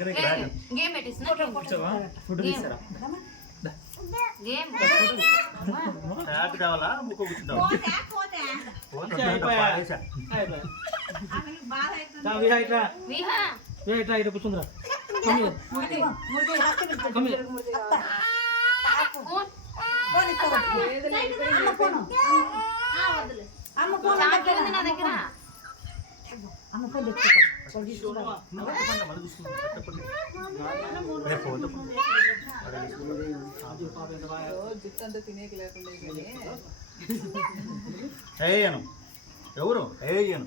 game పెట్టిస్తున్నా photo తీస్తారా game happy కావాలా ముక్కు కూర్చుంటావా ఇట్లా ఇట్లా కూర్చుందిరా నా దగ్గర ఏయను ఎవరు ఏయను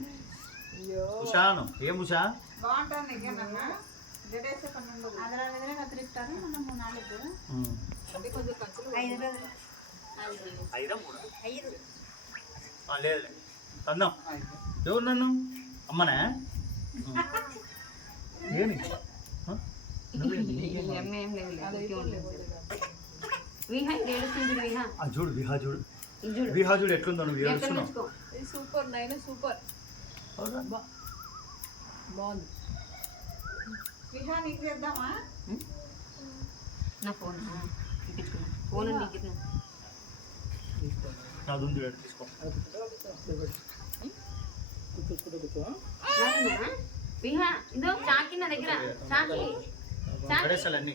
ఉషాను ఏం ఉషా లేదు అన్నం ఎవరు నన్ను అమ్మనే ఏమి చూడు విహా చూడు విహా చూడు ఎట్లుందో నువ్వు ఏడుస్తున్నావు సూపర్ నైన్ సూపర్ బాగుంది విహా నీకు చేద్దామా నా ఫోన్ ఫోన్ నాది ఉంది తీసుకో విహా ఇదో చాకి నా దగ్గర చాకి పడేసాలన్నీ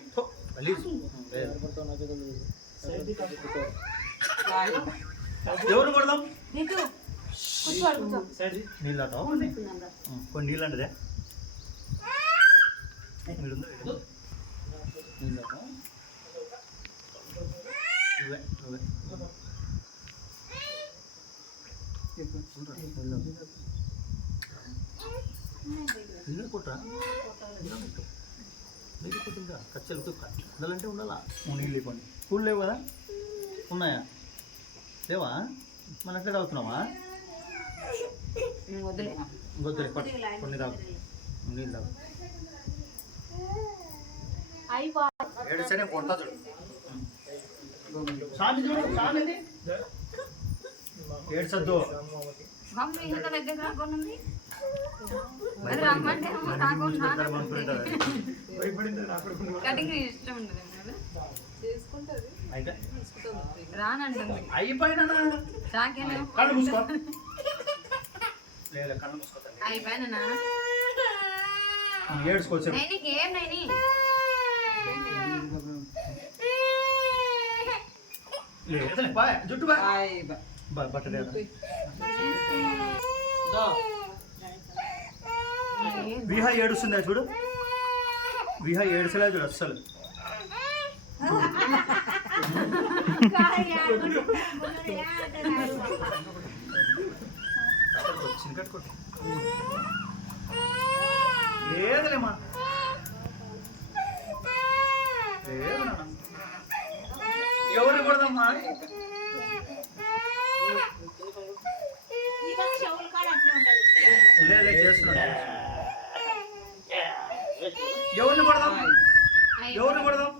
ఎవరు కొడదాం నీళ్ళు అటావు కొన్ని నీళ్ళు అంటదే నీళ్ళు కొట్టరా నీళ్ళు కొట్టిందా కచ్చలు ఉండాలంటే ఉండాలా నీళ్ళు ఇవ్వండి పూలు లేవు కదా ఉన్నాయా లేవా మన ఎక్కడ అవుతున్నావా వద్దులే కొన్ని తాగు నీళ్ళు తాగు ఏడుస్తేనే కొడతా చూడు సామి చూడు సామి ఏడ్చద్దు దగ్గర రాకుండా కటింగ్ ఇష్టం ఉండదు రానంటుంది అయిపోయినా కళ్ళు మూసుకో లేదా కళ్ళు మూసుకో అయిపోయినా ఏడ్చుకోవచ్చు ఏం నైని లేదు జుట్టు బట్టలే విహా ఏడుస్తుందా చూడు విహా ఏడుసలే చూడు అస్సలు లేదులేమా లేదు ఎవరు కొడదమ్మా లేదు చేస్తున్నా ఎవరిని కొడదాం ఎవరిని కొడదాం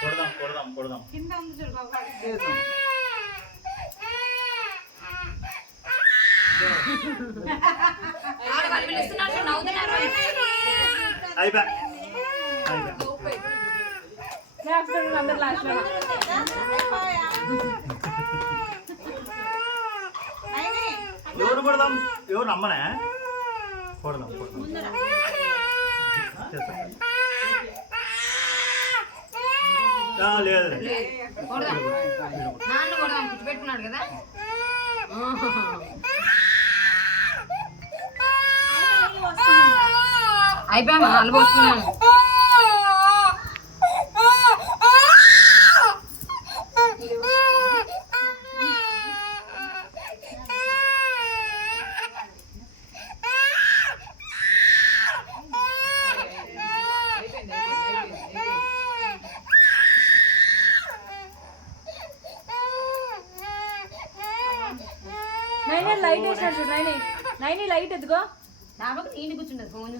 కొడదాం కొడదాం కొడదాం కింద ఉంది చూడు అయిపోయా ఎవరు కొడదాం ఎవరు అమ్మనే కొడదాం కొడదాం లేదు నాన్న కొడదాం పెట్టుకున్నాడు కదా అయిపోయా అలబోస్తున్నాను లైట్ వేసినట్టు నైని లైట్ ఎదుగో నా పక్కన ఈయన కూర్చుండదు ఫోన్